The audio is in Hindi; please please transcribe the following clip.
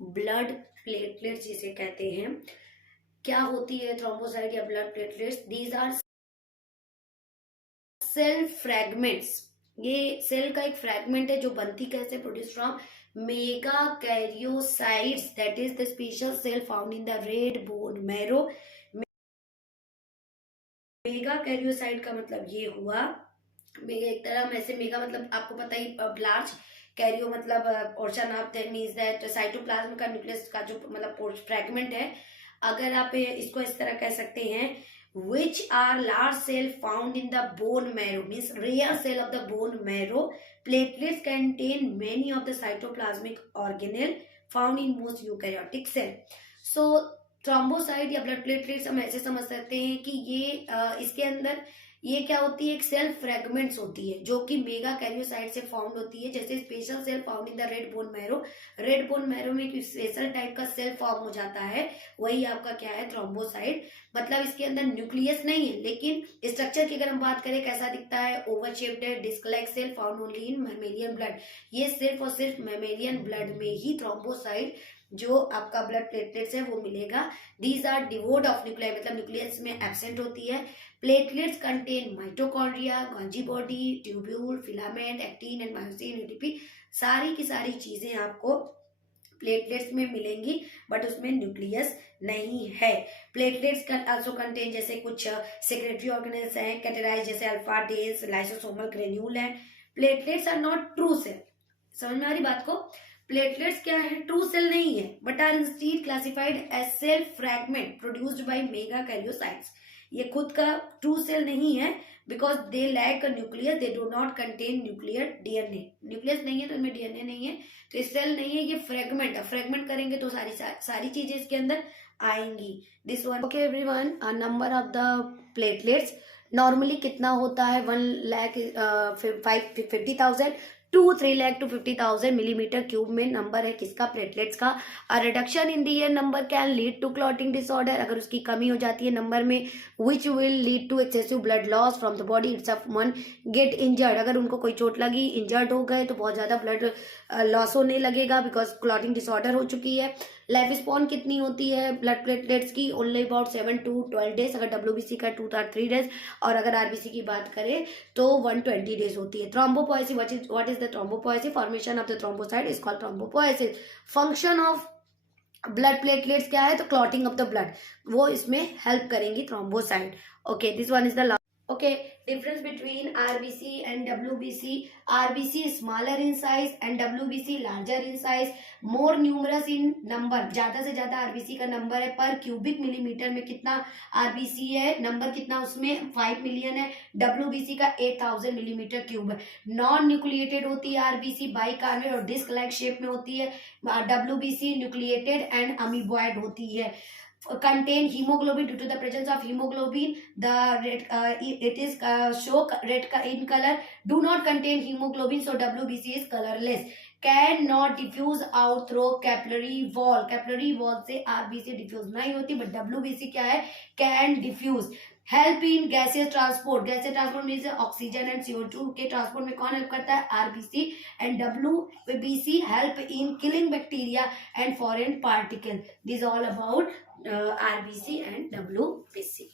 ब्लड प्लेटलेट्स जिसे कहते हैं। क्या होती है थ्रोम्बोसाइट या blood platelets? These are cell fragments. ये सेल का एक फ्रैगमेंट है जो बनती कैसे? Produce from megakaryocytes, that is the special cell found in the red bone marrow. Megakaryocyte का मतलब ये हुआ, मेगा एक तरह में से, मेगा मतलब आपको पता ही, लार्ज, कैरियो मतलब portion of that means that cytoplasm का न्यूक्लियस का जो मतलब फ्रैगमेंट है। अगर आप इसको इस तरह कह सकते हैं, which are large cell found in the bone marrow, means rare cell of the bone marrow. Platelets contain many of the cytoplasmic organelle found in most eukaryotic cell. So thrombocyte या ब्लड प्लेटलेट्स हम ऐसे समझ सकते हैं कि ये इसके अंदर ये क्या होती है? एक सेल फ्रेगमेंट्स होती है जो कि मेगा कैरियोसाइट से फाउंड होती है। जैसे special cell found in the red bone marrow, red bone marrow में एक स्पेशल टाइप का सेल फॉर्म हो जाता है, वही आपका क्या है? थ्रोम्बोसाइट। मतलब इसके अंदर न्यूक्लियस नहीं है, लेकिन स्ट्रक्चर की अगर हम बात करें कैसा दिखता है? ओवल शेप्ड है, disc like cell found only in mammalian blood. ये सिर्फ और सिर्फ मैमेलियन ब्लड में ही थ्रोम्बोसाइट जो आपका ब्लड प्लेटलेट्स है वो मिलेगा। दीज आर डिवोड ऑफ न्यूक्लियर, मतलब न्यूक्लियस में एब्सेंट होती है। Platelets contain mitochondria, Golgi body, tubule, filament, actin and myosin, ATP. सारी की सारी चीजें आपको प्लेटलेट्स में मिलेंगी, बट उसमें न्यूक्लियस नहीं है। प्लेटलेट्स कैन आल्सो कंटेन जैसे कुछ सेक्रेटरी ऑर्गेनेल्स हैं, कैटेराइज जैसे अल्फा डेस, लाइसोसोमल ग्रेन्यूल है। Platelets are not true cell. समझ में आ रही बात को? प्लेटलेट्स क्या है? ट्रू सेल नहीं है, but are instead classified as cell fragment produced by megakaryocytes. ये खुद का ट्रू सेल नहीं है, because they lack nucleus, they do not contain nuclear DNA. Nucleus नहीं है तो इनमें डीएनए नहीं है, तो ये सेल नहीं है, ये फ्रेगमेंट है। फ्रेगमेंट करेंगे तो सारी चीजें इसके अंदर आएंगी। This one. Okay everyone, number of the platelets normally कितना होता है? 1,50,000 to 3 lakh to 50,000 millimetre cube में नंबर है किसका? प्लेटलेट्स का। Reduction in their number can lead to clotting disorder, अगर उसकी कमी हो जाती है नंबर में, which will lead to excessive blood loss from the body itself. One get injured, अगर उनको कोई चोट लगी, इंजर्ड हो गए, तो बहुत ज्यादा ब्लड लॉस होने लगेगा बिकॉज क्लॉटिंग डिसऑर्डर हो चुकी है। लाइफ स्पॉन कितनी होती है ब्लड प्लेटलेट्स की? ओनली अबाउट 7 to 12 डेज, अगर डब्ल्यूबीसी का 2 or 3 डेज, और अगर आरबीसी की बात करें तो 120 डेज होती है। Thrombopoiesis, what is the thrombopoiesis? Formation of the thrombocyte is called thrombopoiesis. Function of blood platelets क्या है? तो क्लॉटिंग ऑफ द ब्लड, वो इसमें हेल्प करेंगी thrombocyte. Okay, this one is the okay, difference between RBC and WBC. RBC is smaller in size and WBC larger in size, more numerous in number. ज्यादा से ज्यादा RBC का नंबर है पर क्यूबिक मिलीमीटर में। कितना RBC है नंबर? कितना उसमें? 5 मिलियन है। WBC का 8,000 मिलीमीटर क्यूब है। नॉन न्यूक्लिएटेड होती है RBC, बाइकार्बोनेट और डिस्क लाइक शेप में होती है। WBC न्यूक्लिएटेड एंड अमीबॉइड होती है। contain hemoglobin, due to the presence of hemoglobin the red it is show red in color. Do not contain hemoglobin, so WBC is colorless. Can not diffuse out through capillary wall, capillary wall से आरबीसी डिफ्यूज नहीं होती, बट डब्ल्यूबीसी क्या है? Can diffuse. Help in gaseous transport, gaseous transport means oxygen and CO2 के ट्रांसपोर्ट में कौन हेल्प करता है? RBC. And WBC help in killing bacteria and foreign particle. This all about RBC and WBC.